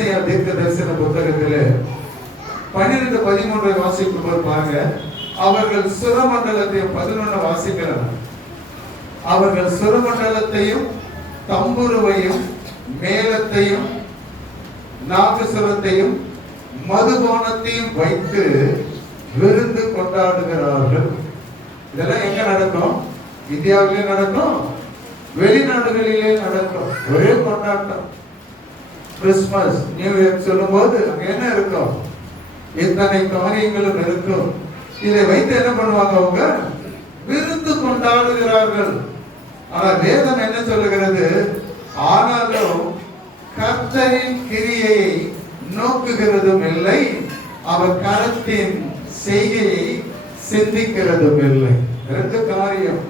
ஏசாயா தீர்க்க தரிசன புத்தகத்திலே 12-13 வாசிக்கும் போது பாருங்க, அவர்கள் சுரமண்டலத்தையும் 11 வாசிக்கிறார். அவர்கள் சுரமண்டலத்தையும் தம்புருவையும் மேளத்தையும் நாகசுரத்தையும் மதுபானத்தையும் வைத்து விருந்து கொண்டாடுகிறார்கள். இதெல்லாம் எங்க நடக்கும்? இந்தியாவிலே நடக்கும், வெளிநாடுகளிலே நடக்கும். ஒரே கொண்டாட்டம். கிறிஸ்துமஸ், நியூ இயர் சொல்லும் போது அங்க என்ன இருக்கும்? இத்தனை காரியங்களும் இருக்கும். இதை வைத்து என்ன பண்ணுவாங்க? அவங்க விருந்து கொண்டாடுகிறார்கள். ஆனா வேதம் என்ன சொல்லுகிறது? ஆனாலும் கர்த்தரின் கிரியை நோக்குகிறதும் இல்லை, அவர் கரத்தின் செய்கையை சிந்திக்கிறதும் இல்லை. ரெண்டு காரியம்.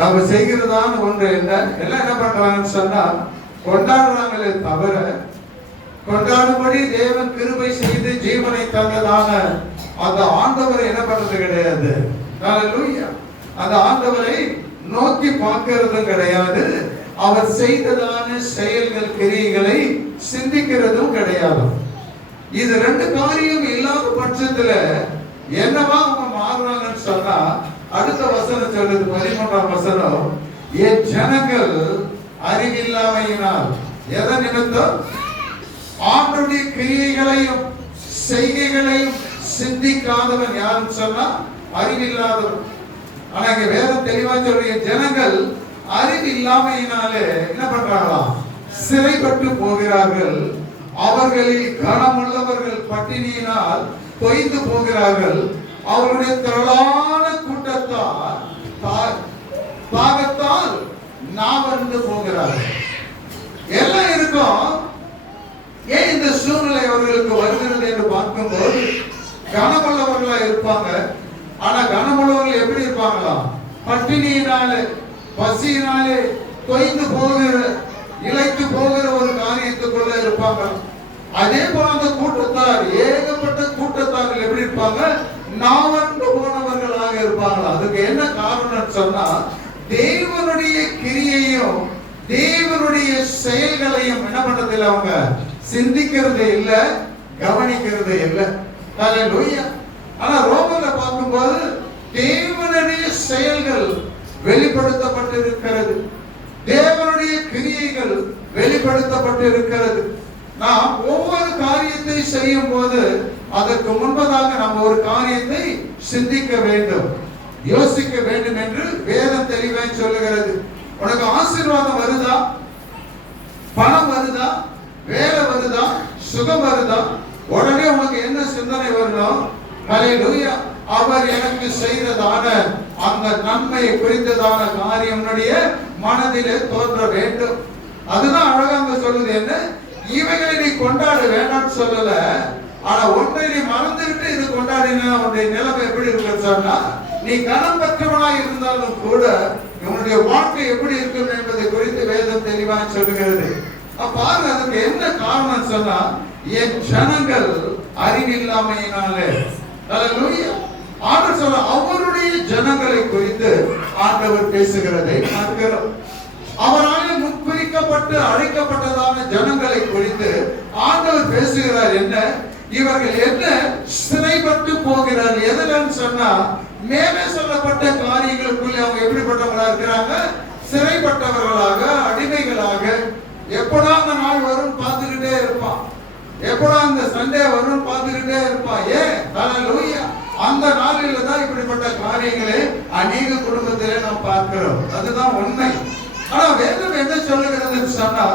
நம்ம செய்கிறதான ஒன்று என்ன? எல்லாம் என்ன பண்றாங்கன்னு சொன்னா கொண்டாடுறாங்களே தவிர, கொண்டாடும்படி தேவன் கிருபை செய்து ஜீவனை தந்ததான அந்த ஆண்டவரை என்ன பண்றது கிடையாது. ஹல்லேலூயா. அந்த ஆண்டவரை நோக்கி பார்க்கிறதும் கிடையாது. அவர் செய்ததான செயல்கள் கிரியைகளை சிந்திக்கிறதும் கிடையாது. இது ரெண்டு காரியம் இல்லாத பட்சத்துல என்னவா அவங்க மாறுறாங்கன்னு சொன்னா, அடுத்த வசனம் சொல்லுது, 13ஆம் வசனம், என் ஜனங்கள் அறிவில்லாமையினால். எதன் நிமித்தம்? ஆண்டவருடைய கிரியைகளையும் செய்கைகளையும் சிந்திக்காதவன் யாருன்னு சொன்னா அறிவில்லாதவன். ஆனா இங்க வேதம் தெளிவா சொல்ற, ஜனங்கள் அறிவில்லாமையினாலே என்ன பண்றாங்களாம்? சிறைப்பட்டு போகிறார்கள். அவர்களில் கனமுள்ளவர்கள் பட்டினியினால் தொய்ந்து போகிறார்கள். அவருடைய திரளான கூட்டத்தால் தாகத்தால் நாவந்து போகிறார்கள். எல்லாம் இருக்கும். ஏன் இந்த சூழ்நிலை அவர்களுக்கு வருகிறது என்று பார்க்கும்போது, கனமுள்ளவர்களா இருப்பாங்க. ஆனா கனமுள்ளவர்கள் எப்படி இருப்பாங்களா? பட்டினியினாலே பசியினாலே தொய்ந்து போகிற, இழைத்து போகிற ஒரு காரியத்துக்குள்ள இருப்பாங்க. அதே போல அந்த கூட்டத்தார், ஏகப்பட்ட கூட்டத்தார்கள் எப்படி இருப்பாங்க? நாவந்து போனவர்களாக இருப்பாங்க. அதுக்கு என்ன காரணம் சொன்னா, தேவனுடைய கிரியையும் தேவனுடைய செயல்களையும் என்ன பண்றதில்லை, அவங்க சிந்திக்கிறது இல்ல, கவனிக்கிறது இல்ல. ஹல்லேலூயா. ஆனா ரோமர்ல பார்க்கும்போது தேவனுடைய செயல்கள் வெளிப்படுத்தப்பட்டிருக்கிறது, தேவனுடைய கிரியைகள் வெளிப்படுத்தப்பட்டிருக்கிறது. நாம் ஒவ்வொரு காரியத்தை செய்யும் போது அதற்கு முன்பதாக நாம் ஒரு காரியத்தை சிந்திக்க வேண்டும், யோசிக்க வேண்டும் என்று வேதம் தெளிவாக சொல்லுகிறது. உனக்கு ஆசீர்வாதம் வருதா? பணம் வருதா? வேலை வருதா? சுகம் வருதா? உடனே உனக்கு என்ன சிந்தனை வரணும்? ஹல்லேலூயா. அவர் எனக்கு செய்ததான அந்த நன்மை குறித்ததான காரியம் மனதிலே தோன்ற வேண்டும். அதுதான் அழகாக சொல்லுது. என்ன? இவைகளை நீ கொண்டாட வேண்டாம்னு சொல்லல. ஆனா ஒன்றை நீ மறந்துவிட்டு இது கொண்டாடினா உன்னுடைய நிலைமை எப்படி இருக்கு சொன்னா, நீ கனம் பெற்றவனாய் இருந்தாலும் கூட உன்னுடைய வாழ்க்கை எப்படி இருக்கும் என்பதை குறித்து வேதம் தெளிவாக சொல்லுகிறது. பாருங்க, அதுக்கு என்ன காரணம் சொன்னா, என் ஜனங்கள் அறிவில்லாமையினாலே. ஹல்லேலூயா. ஆண்டவர் சொல்ல, அவருடைய ஜனங்களை குறித்து ஆண்டவர் பேசுகிறதை பார்க்கிறோம். அவரால் முன்குறிக்கப்பட்டு அழைக்கப்பட்டதான ஜனங்களை குறித்து ஆண்டவர் பேசுகிறார். என்ன? இவர்கள் என்ன சிறைப்பட்டு போகிறார். எதுலன்னு சொன்னா, மேலே சொல்லப்பட்ட காரியங்களுக்குள்ளே அவங்க எப்படிப்பட்டவர்களா இருக்கிறாங்க? சிறைப்பட்டவர்களாக, அடிமைகளாக. எப்படா அந்த நாள் வரும் பார்த்துக்கிட்டே இருப்பான், எப்படா அந்த சண்டே வரும் பார்த்துக்கிட்டே இருப்பான். ஏன்? ஹல்லேலூயா. அந்த நாளில தான் இப்படிப்பட்ட காரியங்களை அநேக குடும்பத்திலே நாம் பார்க்கிறோம். அதுதான் உண்மை. ஆனா வேதம் என்ன சொல்லுகிறது சொன்னா,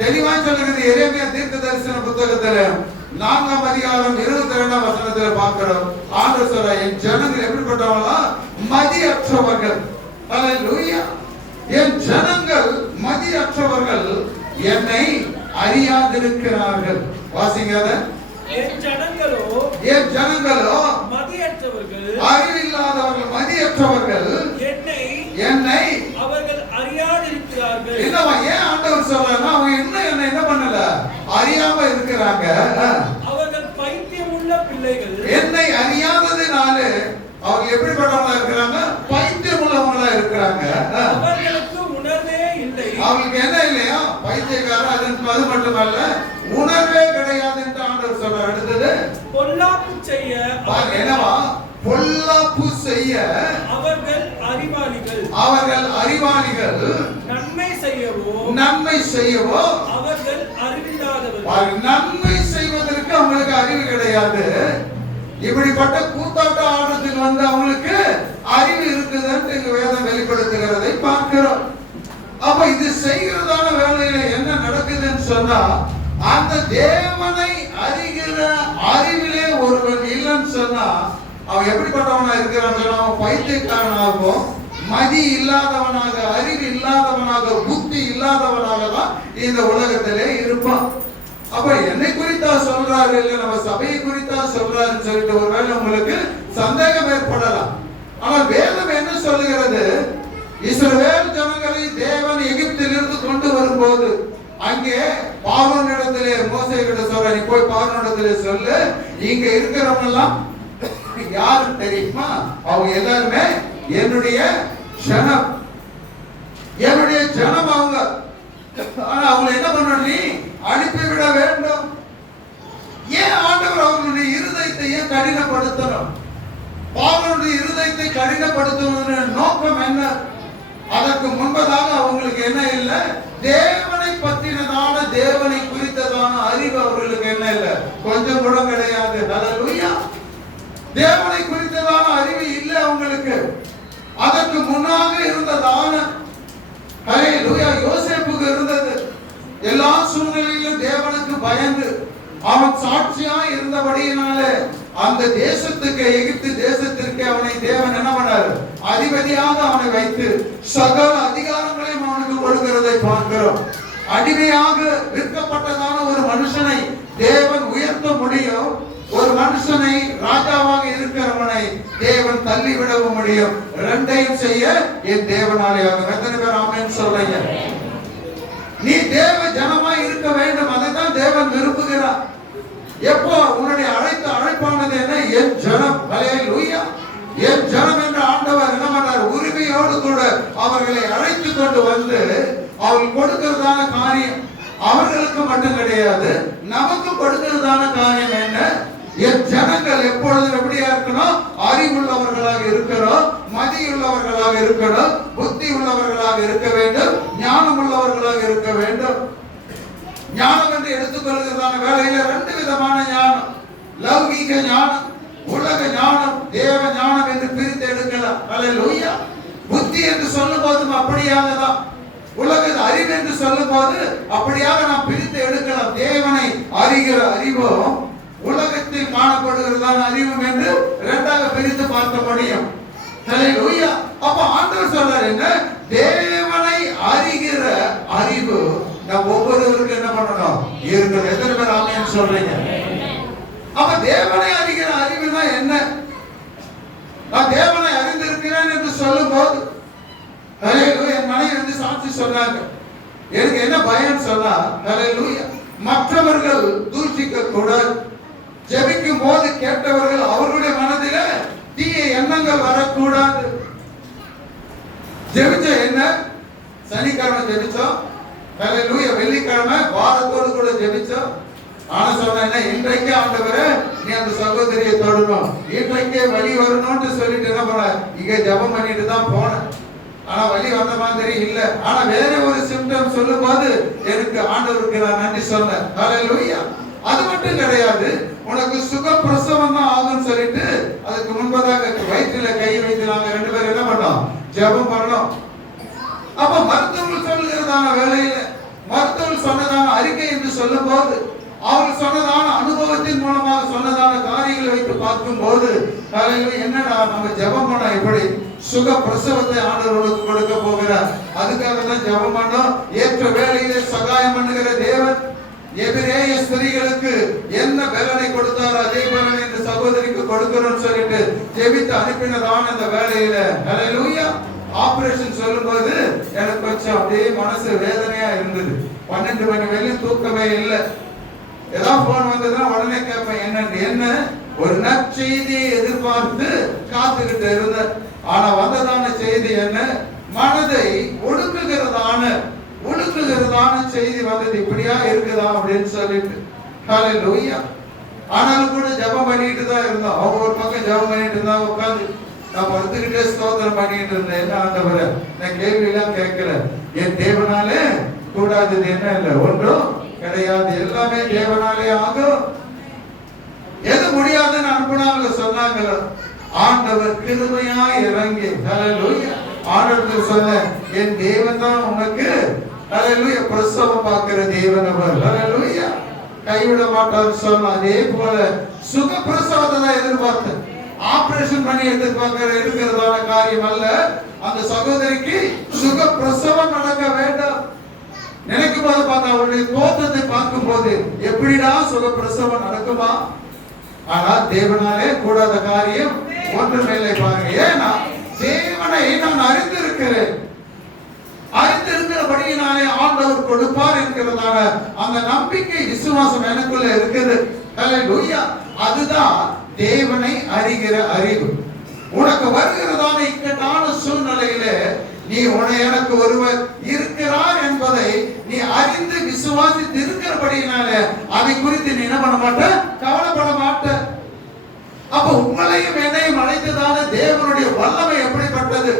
தெளிவா சொல்லுகிறது. எரேமியா தீர்க்க தரிசன புத்தகத்துல 4ஆம் அதிகாரம் 22ஆம் வசனத்துல பார்க்கிறோம். ஆண்டவர் சொல்ற, என் ஜனங்கள் எப்படிப்பட்டவங்களா? மதியற்றவர்கள். ஹல்லேலூயா. என் ஜனங்கள் மதியற்றவர்கள், என்னை அறியாதிருக்கிறார்கள். வாசிங்க. என் ஜனங்களோ மதியற்றவர்கள், அறிவில்லாதவர்கள், மதியற்றவர்கள், என்னை அவர்கள் அறியாதிருக்கிறார்கள். என்னவா? ஏன் ஆண்டவர் சொல்றாருன்னா, அவங்க இன்னும் என்ன என்ன பண்ணல, அறியாம இருக்கிறாங்க. அவர்கள் பைத்தியம் உள்ள பிள்ளைகள். என்னை அறியாததினால அவங்க எப்படிப்பட்டவங்களா இருக்கிறாங்க? பைத்தியம் உள்ளவங்களா இருக்கிறாங்க. அவர்களுக்கு உணர்வே இல்லை. அவங்களுக்கு என்ன இல்லையா? பைத்தியக்காரன். அது மட்டுமல்ல, உணர்வே கிடையாது என்று ஆண்டவர் சொல்றார். அடுத்தது பொல்லாப்பு செய்ய என்னவா? பொல்லாப்பு செய்ய அவர்கள் அறிவாளிகள். அவர்கள் அறிவாளிகள். நன்மை செய்யவோ அவர்கள் அறிவில்லாதவர்கள். நன்மை செய்வதற்கு அவங்களுக்கு அறிவு கிடையாது. இப்படிப்பட்ட கூத்தாட்டம் ஆடுறதுக்கு அவங்களுக்கு அறிவு இருக்குதுன்னு எங்க வேதம் வெளிப்படுத்துகிறதை பார்க்கிறோம். அப்ப இது செய்கிறதான வேலையில என்ன நடக்குதுன்னு சொன்னா, அந்த தேவனை அறிகிற அறிவிலே ஒருவன் இல்லைன்னு சொன்னா அவன் எப்படிப்பட்டவனா இருக்கிறான்? அவன் பைத்தியக்காரனாகவும் மதி இல்லாதவனாக, அறிவு இல்லாதவனாக, புத்தி இல்லாதவனாக தான் இந்த உலகத்திலே இருப்பான். அப்ப என்னை குறித்தா சொல்றாரு, இல்ல நம்ம சபையை குறித்தா சொல்றாருன்னு சொல்லிட்டு ஒருவேளை உங்களுக்கு சந்தேகம் ஏற்படலாம். ஆனால் வேதம் என்ன சொல்லுகிறது? இஸ்ரவேல் ஜனங்களை தேவன் எகிப்திலிருந்து கொண்டு வரும்போது அங்கே பார்வோனிடத்திலே மோசே கிட்ட சொல்ற, நீ போய் பார்வோனிடத்திலே சொல்லு, இங்க இருக்கிறவங்க எல்லாம் யாரு தெரியுமா? அவங்க எல்லாருமே என்னுடைய ஜனம், என்னுடைய ஜனம் அவங்க. ஆனா அவங்க என்ன பண்ணணும்? நீ அனுப்பிவிட வேண்டும். ஏன் ஆண்டவர் அவர்களுடைய இருதயத்தை ஏன் கடினப்படுத்தணும்? பார்வோனுடைய இருதயத்தை கடினப்படுத்துவதற்கு நோக்கம் என்ன? அதற்கு முன்பதாக அவங்களுக்கு என்ன இல்லை? தேவனை பற்றினதான, தேவனை குறித்ததான அறிவு அவர்களுக்கு என்ன இல்லை? கொஞ்சம் கூட கிடையாது. ஹல்லேலூயா. தேவனை குறித்ததான அறிவு இல்லை அவங்களுக்கு. அதற்கு முன்னாக இருந்ததான ஹல்லேலூயா யோசேப்புக்கு இருந்தது. எல்லா சூழ்நிலையிலும் தேவனுக்கு பயந்து அவன் சாட்சியா இருந்தபடியினாலே அந்த தேசத்துக்கு, எகிப்து தேசத்திற்கு அவனை தேவன் என்ன பண்ணாரு? அதிபதியாக அவனை வைத்து சகல அதிகாரங்களையும் அவனுக்கு கொடுக்கிறதை பார்க்கிறோம். அடிமையாக விற்கப்பட்டதான ஒரு மனுஷனை தேவன் உயர்த்த முடியும். ஒரு மனுஷனை, ராஜாவாக இருக்கிறவனை தேவன் தள்ளிவிடவும் முடியும். ரெண்டையும் செய்ய என் தேவனாலே ஆகும். எத்தனை பேர் ஆமென் சொல்றீங்க? நீ தேவ ஜனமாய் இருக்க வேண்டும். அதைத்தான் தேவன் விரும்புகிறார். எப்போ உன்னுடைய அழைப்பானது என்ன? என் ஜனம். ஹல்லேலூயா. என் ஜனம் என்ற ஆண்டவர் என்ன பண்ணார்? உரிமையோடு கூட அவர்களை அழைத்து கொண்டு வந்து அவர்கள் கொடுக்கிறதான காரியம் அவர்களுக்கு மட்டும் கிடையாது, நமக்கு கொடுக்கிறதான காரியம் என்ன? என் ஜனங்கள் எப்பொழுதும் எப்படியா இருக்கணும்? அறிவுள்ளவர்களாக இருக்கிறோம், மதியுள்ளவர்களாக இருக்கணும், புத்தி உள்ளவர்களாக இருக்க வேண்டும், ஞானம் உள்ளவர்களாக இருக்க வேண்டும். ஞானம் என்று எடுத்துக்கொள்கிறதான வேலையில ரெண்டு விதமான ஞானம், லௌகீக ஞானம், உலக ஞானம், தேவ ஞானம் என்று பிரித்து எடுக்கலாம். ஹல்லேலூயா. புத்தி என்று சொல்லும் போதும் அப்படியாக தான், உலக அறிவு என்று சொல்லும் போது அப்படியாக நாம் பிரித்து எடுக்கலாம். தேவனை அறிகிற அறிவும் உலகத்தில் காணப்படுகிறதான அறிவும் என்று இரண்டாக பிரித்து பார்க்க முடியும். ஹல்லேலூயா. அப்ப ஆண்டவர் சொல்றார் என்ன? தேவனை அறிகிற அறிவு நம்ம ஒவ்வொருவருக்கும் என்ன பண்ணணும்? இருக்கணும். எத்தனை பேர் ஆமென் சொல்றீங்க? அப்ப தேவனை அறிகிற அறிவுனா என்ன? நான் தேவனை அறிந்திருக்கிறேன் என்று சொல்லும் போது என் மனைவி வந்து சாட்சி சொன்னாங்க. எனக்கு என்ன பயம் சொன்னா, ஹல்லேலூயா, மற்றவர்கள் தூஷிக்க கூடாது. ஜெபிக்கும் போது கேட்டவர்கள் அவர்களுடைய மனதில தீய எண்ணங்கள் வரக்கூடாது. ஜெபிச்ச என்ன? சனிக்கிழமை ஜெபிச்சோம், ஹல்லேலூயா, வெள்ளிக்கிழமை வாரத்தோடு கூட ஜெபிச்சோம். ஆனா சொன்ன, இன்றைக்கே ஆண்டவரே நீ அந்த சகோதரியை தொடணும், இன்றைக்கே வழி வரணும்னு சொல்லிட்டு என்ன பண்ண, இங்க ஜெபம் பண்ணிட்டு தான் போனேன். ஆனா வழி வந்த மாதிரி இல்ல. ஆனா வேற ஒரு சிம்டம் சொல்லும் போது எனக்கு ஆண்டவருக்கு நான் நன்றி சொன்னேன். ஹல்லேலூயா. அது மட்டும் கிடையாது, உனக்கு சுக பிரசவம் தான் ஆகும்னு சொல்லிட்டு அதுக்கு முன்பதாக வயிற்றுல கை வைத்து நாங்க ரெண்டு பேரும் என்ன பண்ணோம்? ஜெபம் பண்ணோம். அப்ப மருத்துவர்கள் சொல்லுகிறதான வேலையில, மருத்துவர்கள் சொன்னதான அறிக்கை என்று சொல்லும் போது, அவர்கள் சொன்னதான அனுபவத்தின் மூலமாக சொன்னதான காரியங்களை வைத்து பார்க்கும் போது என்னடா நம்ம ஜெபம் பண்ணா எப்படி சுக பிரசவத்தை ஆண்டவர்களுக்கு கொடுக்க போகிறார். அதுக்காக தான் ஜெபம் பண்ணோம். ஏற்ற வேளையிலே சகாயம் பண்ணுகிற தேவன் எபிரேய ஸ்திரீகளுக்கு என்ன பலனை கொடுத்தாரோ அதே பலனை இந்த சகோதரிக்கு கொடுக்கிறோம்னு சொல்லிட்டு ஜெபித்து அனுப்பினதான அந்த வேலையில ஹல்லேலூயா. ஆபரேஷன் சொல்லும்போது எனக்கு கொஞ்சம் அப்படியே மனசு வேதனையா இருந்தது. 12 மணி வரையும் தூக்கமே இல்லை. ஏதாவது போன் வந்ததுன்னா உடனே கேட்பேன், என்ன ஒரு நற்செய்தியை எதிர்பார்த்து காத்துக்கிட்டு இருந்த. ஆனா வந்ததான செய்தி என்ன? மனதை ஒடுக்குகிறதான நோக்குகிறதான செய்தி வந்தது. இப்படியா இருக்குதா அப்படின்னு சொல்லிட்டு. ஹல்லேலூயா. ஆனாலும் கூட ஜெபம் பண்ணிட்டு தான் இருந்தோம். அவங்க ஒரு பக்கம் ஜெபம் பண்ணிட்டு இருந்தா, உட்காந்து நான் படுத்துக்கிட்டே ஸ்தோத்திரம் பண்ணிட்டு இருந்தேன். என்ன ஆண்டவரே, நான் கேள்வி எல்லாம் கேட்கல. என் தேவனாலே கூடாதது என்ன இல்லை, ஒன்றும் கிடையாது, எல்லாமே தேவனாலே ஆகும். எது முடியாதுன்னு அனுப்புனாங்களோ சொன்னாங்களோ, ஆண்டவர் கிருபையாய் இறங்கி ஹல்லேலூயா ஆண்டவர் சொல்ல, என் தேவன் தான் உனக்கு ஹல்லேலூயா பிரசவம் பார்க்கிற தேவன் அவர். ஹல்லேலூயா கைவிட மாட்டார் சொன்ன. அதே போல சுக பிரசவத்தை தான் எதிர்பார்த்தேன். ஆபரேஷன் பண்ணி எடுக்கிறதான காரியம் அல்ல. அந்த சகோதரிக்கு சுக பிரசவம் நடக்க வேண்டாம். நினைக்கும் போது பார்த்தா, அவருடைய தோற்றத்தை பார்க்கும் போது எப்படிடா சுக பிரசவம் நடக்குமா? ஆனா தேவனாலே கூடாத காரியம் ஒன்றுமில்லை. பாருங்க, ஏன்னா தேவனை நான் அறிந்திருக்கிறேன். அறிந்திருக்கிறபடியினாலே ஆண்டவர் கொடுப்பார் என்கிறதான அந்த நம்பிக்கை விசுவாசம் எனக்குள்ள இருக்குது. ஹல்லேலூயா. அதுதான் தேவனை அறிகிற அறிவு. உனக்கு வருகிறதான இக்கட்டான சூழ்நிலையிலே நீ எனக்கு ஒருவர் இருக்கிறார் என்பதை நீ அறிந்து விசுவாசித்து இருக்கிறபடியினாலே அதை குறித்து நீ என்ன பண்ண மாட்ட, கவலைப்பட மாட்ட. அப்ப உங்களையும் என்னையும் அழைத்ததான தேவனுடைய வல்லமை எப்படிப்பட்டது,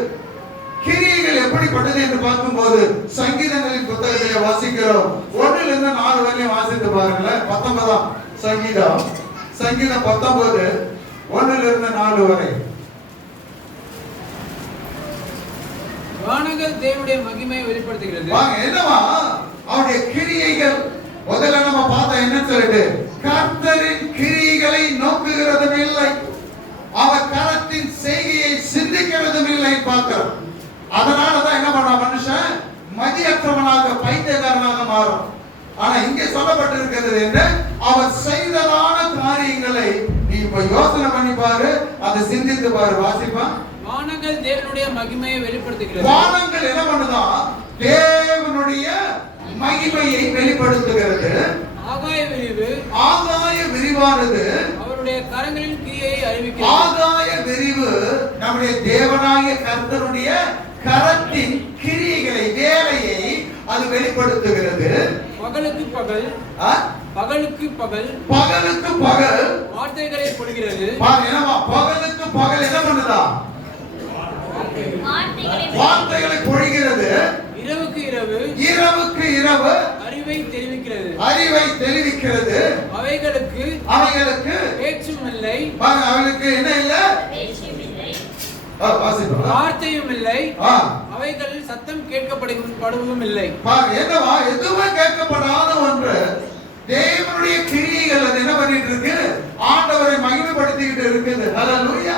கிரியைகள் எப்படிப்பட்டது என்று பார்க்கும்போது சங்கீதங்களின் புத்தகத்தை வாசிக்கிறோம். 1 - 4 வரையும் வாசித்து பாருங்களேன். 19ஆம் சங்கீதம், சங்கீதம் 19 1 - 4 வரை. வானங்கள் தேவனுடைய மகிமையை வெளிப்படுத்துகிறது. வாங்க, என்னவா அவருடைய கிரியைகள். முதல்ல நம்ம பார்த்தா என்ன சொல்லிட்டு, கர்த்தரின் கிரியைகளை நோக்குகிறதும் இல்லை, அவர் கரத்தின் செய்கையை சிந்திக்கிறதும் இல்லை பார்க்கிறோம். அதனாலதான் என்ன பண்ண மனுஷன் மதியற்றவனாக பைத்தியக்காரனாக மாறும். ஆனா இங்கே சொல்லப்பட்டிருக்கிறது என்ன, அவர் செய்ததான காரியங்களை நீ இப்ப யோசனை பண்ணி பாரு, அதை சிந்தித்து பாரு. வாசிப்பா. வானங்கள் தேவனுடைய மகிமையை வெளிப்படுத்துகிறது. வானங்கள் என்ன பண்ணுதா, தேவனுடைய மகிமையை வெளிப்படுத்துகிறது. ஆகாய விரிவு, ஆகாய விரிவானது அவருடைய கரங்களின் கிரியையை அறிவிக்கிறது. ஆகாய விரிவு நம்முடைய தேவனாகிய கர்த்தருடைய கரத்தின் கிரியைகளை, வேலையை அது வெளிப்படுத்துகிறது. பகலுக்கு பகல், பகலுக்கு பகல், பகலுக்கு பகல் வார்த்தைகளை பொழிகிறது. என்னவா, பகலுக்கு பகல் என்ன பண்ணுதா, வார்த்தைகளை பொழிகிறது. இரவுக்கு இரவு, இரவுக்கு இரவு அறிவை தெரிவிக்கிறது. அறிவை தெரிவிக்கிறது. அவைகளுக்கு பேச்சும் இல்லை, அவளுக்கு என்ன இல்லை, வார்த்தையும் இல்லை, அவைகளில் சத்தம் கேட்கப்படுவதும் இல்லை. என்னவா, எதுவுமே கேட்கப்படாத ஒன்று தேவனுடைய கிரியைகள். அது என்ன பண்ணிட்டு இருக்கு, ஆண்டவரை மகிமைப்படுத்திக்கிட்டு இருக்குது. ஹல்லேலூயா.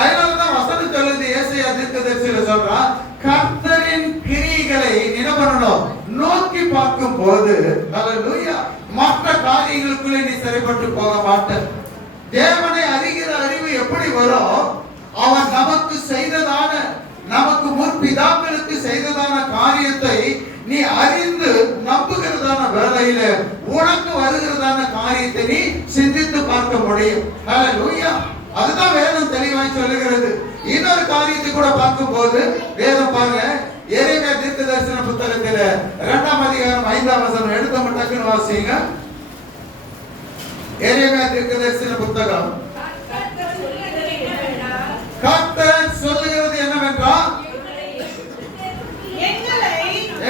அதனாலதான் வசனம் சொல்லுது, ஏசாயா தீர்க்கதரிசியில சொல்றா, கர்த்தரின் கிரியைகளை என்ன பண்ணணும், நோக்கி பார்க்கும் போது ஹல்லேலூயா மற்ற காரியங்களுக்குள்ளே நீ சிறைப்பட்டு போக மாட்ட. தேவனை அறிகிற அறிவு எப்படி வரும், அவன் நமக்கு செய்ததான, நமக்கு முற்பிதாக்களுக்கு செய்ததான காரியத்தை நீ அறிந்து நம்புகிறதான வேளையில உனக்கு வருகிறதான காரியத்தை நீ சிந்தித்து பார்க்க முடியும். ஹல்லேலூயா. அதுதான் வேதம் தெளிவாய் சொல்லுகிறது. இன்னொரு காரியத்தை கூட பார்க்கும் போது வேதம் பாருங்க, எரேமியா தீர்க்கதரிசன புத்தகத்துல 2ஆம் அதிகாரம் 5ஆம் வசனம் எடுத்த மட்டும் வாசிங்க. எரேமியா தீர்க்கதரிசன புத்தகம். கர்த்தர் சொல்லுகிறது என்னவென்றால்,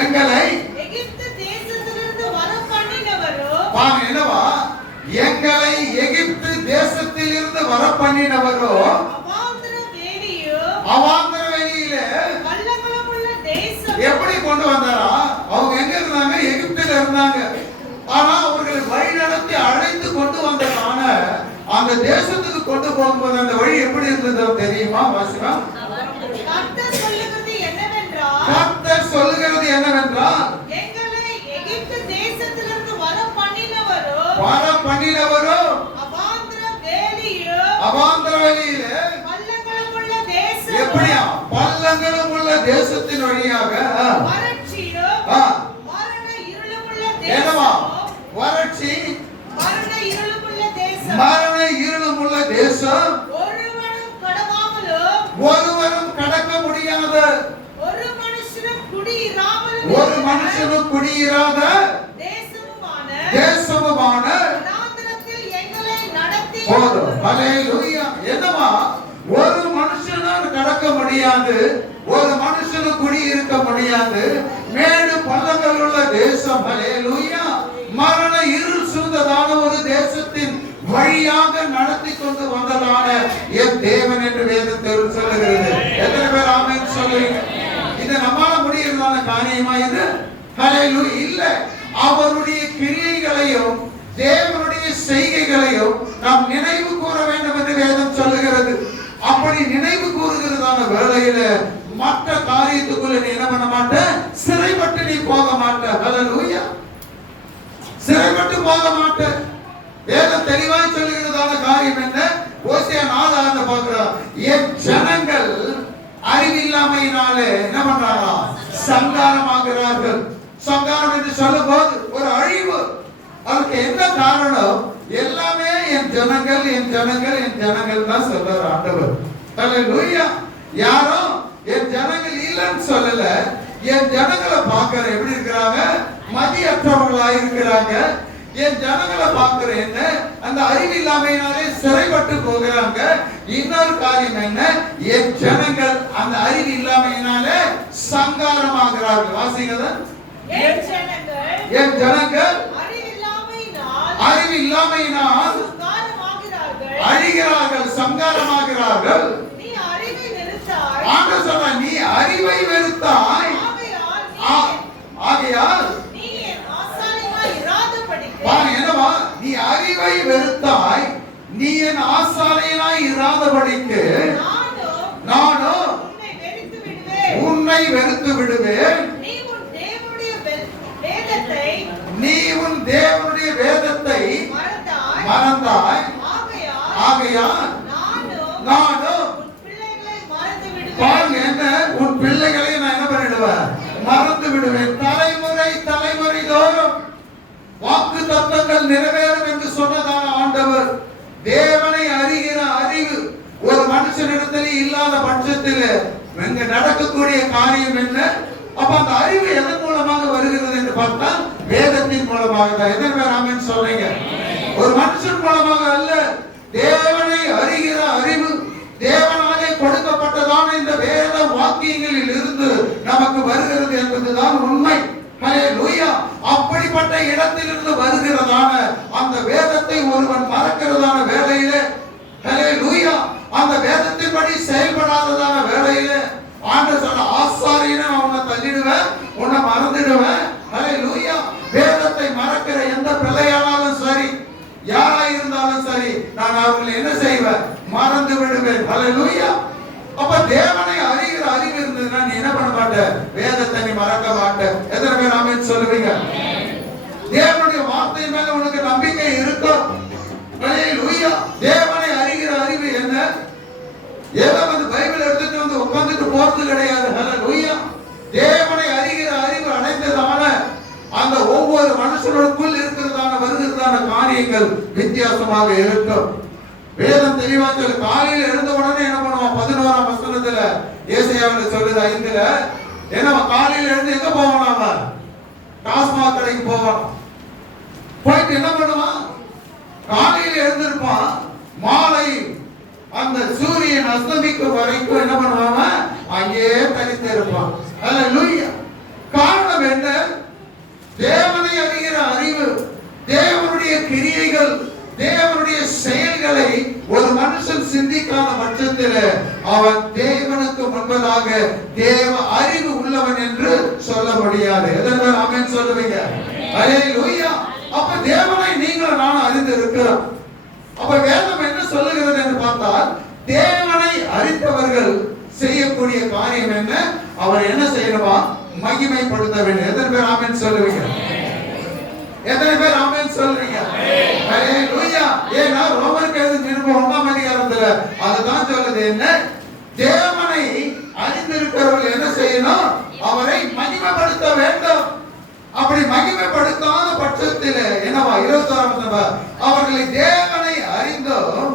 எங்களை எகிப்து தேசத்திலிருந்து வரப்பண்ணினவரோ, என்னவா, எங்களை எகிப்து தேசத்தில் இருந்து வரப்பண்ணினவரோ, அவாந்தர வெளியில பள்ளங்களுள்ள தேசம் எப்படி கொண்டு வந்தாரா? அவங்க எங்க இருந்தாங்க, எகிப்தில இருந்தாங்க. ஆனா அவர்களை வழி நடத்தி அழைத்து கொண்டு வந்ததான அந்த தேசத்துக்கு கொண்டு போகும்போது அந்த வழி எப்படி இருந்தது தெரியுமா? வாசிமா. கர்த்தர் சொல்லுகிறது என்னவென்றால், கர்த்தர் சொல்லுகிறது என்னவென்றால், எங்களை எகிப்து தேசத்திலிருந்து வரப்பண்ணினவரோ, அவாந்தர வெளியில பள்ளங்களுள்ள தேசம், எப்படியா, பள்ளங்களும் உள்ள தேசத்தின் வழியாக வறட்சியோ, மரண இருளுமுள்ள என்னவா, தேசம், வறட்சி, மரண இருளுமுள்ள தேசம், மரண இருளுமுள்ள தேசம், ஒருவனும் கடவாமலோ, ஒருவரும் கடக்க முடியாத, ஒரு மனுஷனும் குடியிராமலும், ஒரு மனுஷன் மனுஷனும் குடியிராத தேசமுமான வனாந்திரத்தில் எங்களை நடத்தி போதும். ஹல்லேலூயா. என்னவா, ஒரு மனுஷனும் கடக்க முடியாது, ஒரு மனுஷனும் குடியிருக்க முடியாது, மேடு பள்ளங்கள் உள்ள தேசம். ஹல்லேலூயா. மரண இருள் சூழ்ந்ததான ஒரு தேசத்தின் வழியாக நடத்தி கொண்டு வந்ததான என் தேவன் என்று வேதத்தில் சொல்லுகிறது. எத்தனை பேர் ஆமென் சொல்லுங்க? இது நம்மால முடியறதான காரியமா இது? ஹல்லேலூயா. இல்ல, அவருடைய கிரியைகளையும் தேவனுடைய செய்கைகளையும் நாம் நினைவு கூற வேண்டும் என்று வேதம் சொல்லுகிறது. அப்படி நினைவு கூறுகிறதான வேளையில மற்ற காரியத்துக்குள்ள நீ என்ன பண்ண மாட்ட? சிறைப்பட்டு நீ போக மாட்ட. ஹல்லேலூயா. சிறைப்பட்டு போக மாட்ட. வேதம் தெளிவாய் சொல்லுகிறதான காரியம் என்ன? ஓசியா 4:6 பார்க்கிறோம். என் ஜனங்கள் அறிவில்லாமையினாலே என்ன பண்றாங்களா? சங்காரமாகிறார்கள். சங்காரம் என்று சொல்லும் போது ஒரு அழிவு. அதுக்கு என்ன காரணம்? எல்லாமே என் ஜனங்கள் என் ஜனங்கள் என் ஜனங்கள் தான் சொல்றார் ஆண்டவர். ஹல்லேலூயா. யாரும் என் ஜனங்கள் இல்லைன்னு சொல்லல. என் ஜனங்களை பார்க்கிற எப்படி இருக்கிறாங்க? மதியற்றவர்களாக இருக்கிறாங்க. என் ஜனங்களை பார்க்கிற என்ன? அந்த அறிவில்லாமையினாலே சிறைப்பட்டு போகிறாங்க. இன்னொரு காரியம் என்ன? என் ஜனங்கள் அந்த அறிவு இல்லாமையினாலே சங்காரமாகிறார்கள். வாசிங்க. என் ஜனங்கள் அறிவு இல்லாமையினால் அழிகிறார்கள், சங்காரமாகிறார்கள். ஆண்டவர் சொன்னார், நீ அறிவை வெறுத்தாய், ஆகையால் என்னவா, நீ அறிவை வெறுத்தாய், நீ என் ஆசாரியனாய் இராதபடிக்கு நானும் உன்னை வெறுத்து விடுவேன். நீ உன் தேவனுடைய வேதத்தை மறந்தாய், ஆகையால் நானும் பாருங்க என்ன, உன் பிள்ளைகளை நான் என்ன பண்ணிடுவேன்? மறந்து விடுவேன். தலைமுறை தலைமுறை தோறும் வாக்கு தத்தங்கள் நிறைவேறும் என்று சொன்னதான ஆண்டவர். தேவனை அறிகிற அறிவு ஒரு மனுஷனிடத்தில் இல்லாத பட்சத்தில் இங்க நடக்கக்கூடிய காரியம் என்ன? அப்ப அந்த அறிவு எதன் மூலமாக வருகிறது என்று பார்த்தால் வேதத்தின் மூலமாக தான். எத்தனை பேர் ஆமென் சொல்றீங்க? ஒரு மனுஷன் மூலமாக அல்ல. தேவனை அறிகிற அறிவு தேவனாலே கொடுக்கப்பட்டதான இந்த வேத வாக்கியங்களில் இருந்து நமக்கு வருகிறது என்பதுதான் உண்மை. ஹல்லேலூயா. அப்படிப்பட்ட இடத்திலிருந்து வருகிறதான அந்த வேதத்தை ஒருவன் மறக்கிறதான வேளையிலே, ஹல்லேலூயா, அந்த வேதத்தின்படி செயல்படாததான வேளையிலே ஆண்டவர் சொன்ன ஆசாரியனை அவனை தள்ளிடுவேன், உன்னை மறந்துடுவேன். ஹல்லேலூயா. வேதத்தை மறக்கிற எந்த பிள்ளையானாலும் சரி, யாரா இருந்தாலும் சரி, நான் அவர்களை என்ன செய்வேன்? மறந்து விடுவேன். ஹல்லேலூயா. அப்ப தேவனை அறிகிற அறிவு இருந்ததுன்னா நீ என்ன பண்ண மாட்ட? வேதத்தை நீ மறக்க மாட்ட. எத்தனை பேர் ஆமென் சொல்லுவீங்க? தேவனுடைய வார்த்தை மேல உனக்கு நம்பிக்கை இருக்கும். ஹல்லேலூயா. தேவனை அறிகிற அறிவு என்ன? ஏதோ வந்து பைபிள் எடுத்துட்டு வந்து உட்கார்ந்துட்டு போறது கிடையாது. ஹல்லேலூயா. தேவனை அறிகிற அறிவு அடைந்ததான அந்த ஒவ்வொரு மனுஷனுக்குள் இருக்கிறதான வருகிறதான காரியங்கள் வித்தியாசமாக இருக்கும். வேதம் தெளிவா சொல்லு. காலையில் எழுந்த உடனே என்ன பண்ணுவான்? 11ஆம் வசனத்துல ஏசாயாவில் சொல்லுது 5ல என்ன, காலையில் எழுந்து எங்க போவான்? அவன் டாஸ்மாக் கடைக்கு போவான். போயிட்டு என்ன பண்ணுவான்? காலையில் எழுந்திருப்பான், மாலை அந்த சூரியன் அஸ்தமிக்கும் வரைக்கும் என்ன பண்ணுவான்? அங்கேயே தனித்து இருப்பான். ஹல்லேலூயா. காரணம் என்ன? தேவனை அறிகிற அறிவு, தேவனுடைய கிரியைகள், தேவனுடைய செயல்களை ஒரு மனுஷன் சிந்திக்காத பட்சத்தில் அவன் தேவனுக்கு முன்பதாக தேவ அறிவு உள்ளவன் என்று சொல்ல முடியாது. எதற்கு ஆமென் சொல்லுவீங்க? ஹல்லேலூயா. அப்ப தேவனை நீங்கள் நான் அறிந்து இருக்கிறோம். அப்ப வேதம் என்ன சொல்லுகிறது என்று பார்த்தால், தேவனை அறிந்தவர்கள் செய்யக்கூடிய காரியம் என்ன? அவர் என்ன செய்யணுமா? மகிமைப்படுத்த வேண்டும். எத்தனை பேர் ஆமென் சொல்லுவீங்க? எத்தனை பேர் ஆமென் சொல்றீங்க? ஹல்லேலூயா. ஏன்னா ரோமருக்கு எழுதின நிருபம் 1ஆம் அதிகாரத்துல அதுதான் சொல்லுது. என்ன? தேவனை அறிந்திருக்கிறவர்கள் என்ன செய்யணும்? அவரை மகிமைப்படுத்த வேண்டும். அப்படி மகிமைப்படுத்தாத பட்சத்தில் என்னவா? 26 அவர்களை தேவனை அறிந்தோம்,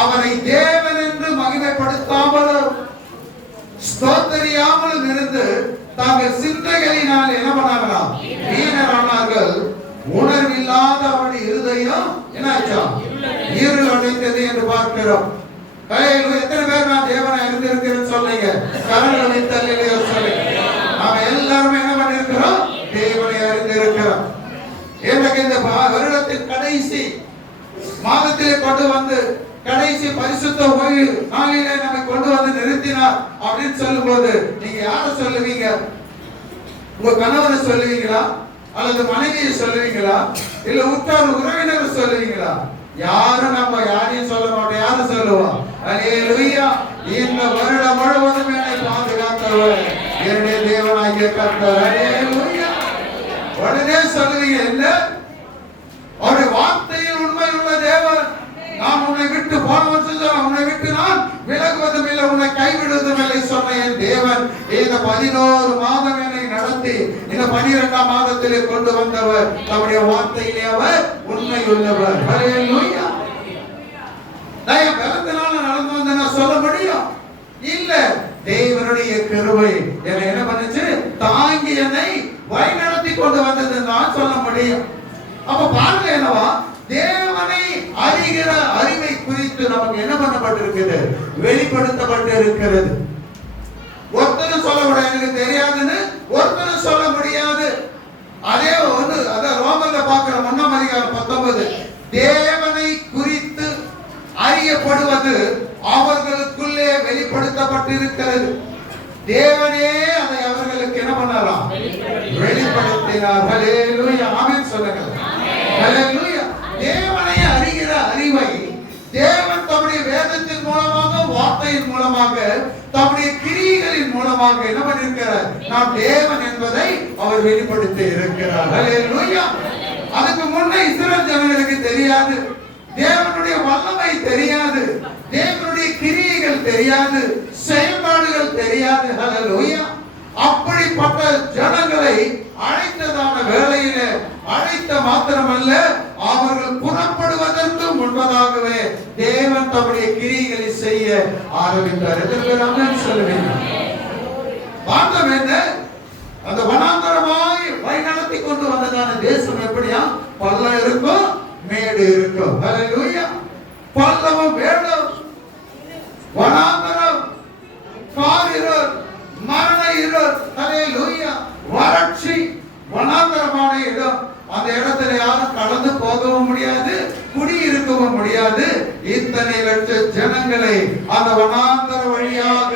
அவரை தேவன் என்று மகிமைப்படுத்தாமலும் ஸ்தோத்தரியாமலும் இருந்து தாங்கள் சிந்தைகளினால் என்ன பண்ணாங்களாம்? வீணரானார்கள். உணர்வில்லாத அவருடைய இருதயம் என்னாச்சா? இருள் அடைந்தது என்று பார்க்கிறோம். எத்தனை பேர் நான் தேவனை அறிந்திருக்கிறேன்னு சொல்லுங்க. கரங்களை வைத்து அல்லேலூயா சொல்லுங்க. நாம எல்லாரும் என்ன பண்ணிருக்கிறோம்? தேவனை அறிந்திருக்கிறோம். எனக்கு இந்த வருடத்தின் கடைசி மாதத்திலே கொண்டு வந்து கடைசி பரிசுத்த ஓய்வு நாளிலே நம்மை கொண்டு வந்து நிறுத்தினார் அப்படின்னு சொல்லும் போது நீங்க யாரை சொல்லுவீங்க? உங்க கணவனை சொல்லுவீங்களா, அல்லது மனைவியை சொல்லுவீங்களா, இல்ல உற்றார் உறவினரை சொல்லுவீங்களா? யாரும் நம்ம யாரையும் சொல்ல மாட்டோம். யாரும் சொல்லுவோம்? அல்லேலூயா. இந்த வருடம் முழுவதும் என்னை பாதுகாத்தவர் என்னுடைய தேவனாகிய கர்த்தர். அல்லேலூயா. உடனே சொல்லுவீங்க, என்ன அவருடைய வார்த்தையில் உண்மை உள்ள தேவன். நான் உன்னை விட்டு போனவன் சொல்லுவான், உன்னை விட்டு நான் விலகுவதும் இல்லை, உன்னை கைவிடுவதும் இல்லை சொன்ன என் தேவன் இந்த 11 மாதம் என்னை நடத்தி இந்த 12ஆம் மாதத்திலே கொண்டு வந்தவர். நம்முடைய வார்த்தையிலே அவர் உண்மை உள்ளவர். ஹல்லேலூயா. நான் பலத்தினால நடந்து வந்து நான் சொல்ல முடியும் இல்ல. தேவனுடைய கிருபை என்னை என்ன பண்ணுச்சு? தாங்கி என்னை வழி நடத்தி கொண்டு வந்தது நான் சொல்ல முடியும். அப்ப பாருங்க, என்னவா தேவனை அறிகிற அறிவை குறித்து நமக்கு என்ன பண்ணப்பட்டிருக்கிறது? வெளிப்படுத்தப்பட்டு இருக்கிறது. ஒருத்தரும் சொல்ல முடியாது எனக்கு தெரியாதுன்னு ஒருத்தரும் சொல்ல முடியாது. அதே ஒன்று அதான் ரோமர்ல பார்க்கிற 1ஆம் அதிகாரம் 19 தேவனை குறித்து அறியப்படுவது அவர்களுக்குள்ளே வெளிப்படுத்தப்பட்டிருக்கிறது. தேவனே அதை அவர்களுக்கு என்ன பண்ணாராம்? வெளிப்படுத்தினார். ஹல்லேலூயா. ஆமென் சொல்லுங்க. ஹல்லேலூயா. தேவனை அறிகிற அறிவை தேவன் தம்முடைய வேதத்தின் மூலமாக, வார்த்தையின் மூலமாக, தம்முடைய கிரியைகளின் மூலமாக என்ன பண்ணிருக்கிறார்? நாம் தேவன் என்பதை அவர் வெளிப்படுத்தி இருக்கிறார். ஹல்லேலூயா. அதுக்கு முன்னே இஸ்ரவேல் ஜனங்களுக்கு தெரியாது, தேவனுடைய வல்லமை தெரியாது, தேவனுடைய கிரியைகள் தெரியாது, செயல்பாடுகள் தெரியாது. ஹல்லேலூயா. அப்படிப்பட்ட ஜனங்களை அழைத்ததான வேளையில அழைத்த மாத்திரமல்ல, அவர்கள் புறப்படுவதற்கு முன்பதாகவே தேவன் தம்முடைய கிரியைகளை செய்ய ஆரம்பித்தார். சொல்லுவேன் பார்த்தோம் என்ன? அந்த வனாந்தரமாய் வழி நடத்தி கொண்டு வந்ததான தேசம் எப்படியா? பள்ளம் இருக்கும், மேடு இருக்கும். ஹல்லேலூயா. பள்ளமும் மேடும், வனாந்தரம், காரிருள், மரண இருள். ஹல்லேலூயா. வறட்சி, வனாந்தரமான இடம். அந்த இடத்துல யாரும் கடந்து போகவும் முடியாது, குடியிருக்கவும் முடியாது. இத்தனை லட்ச ஜனங்களை அந்த வனாந்தர வழியாக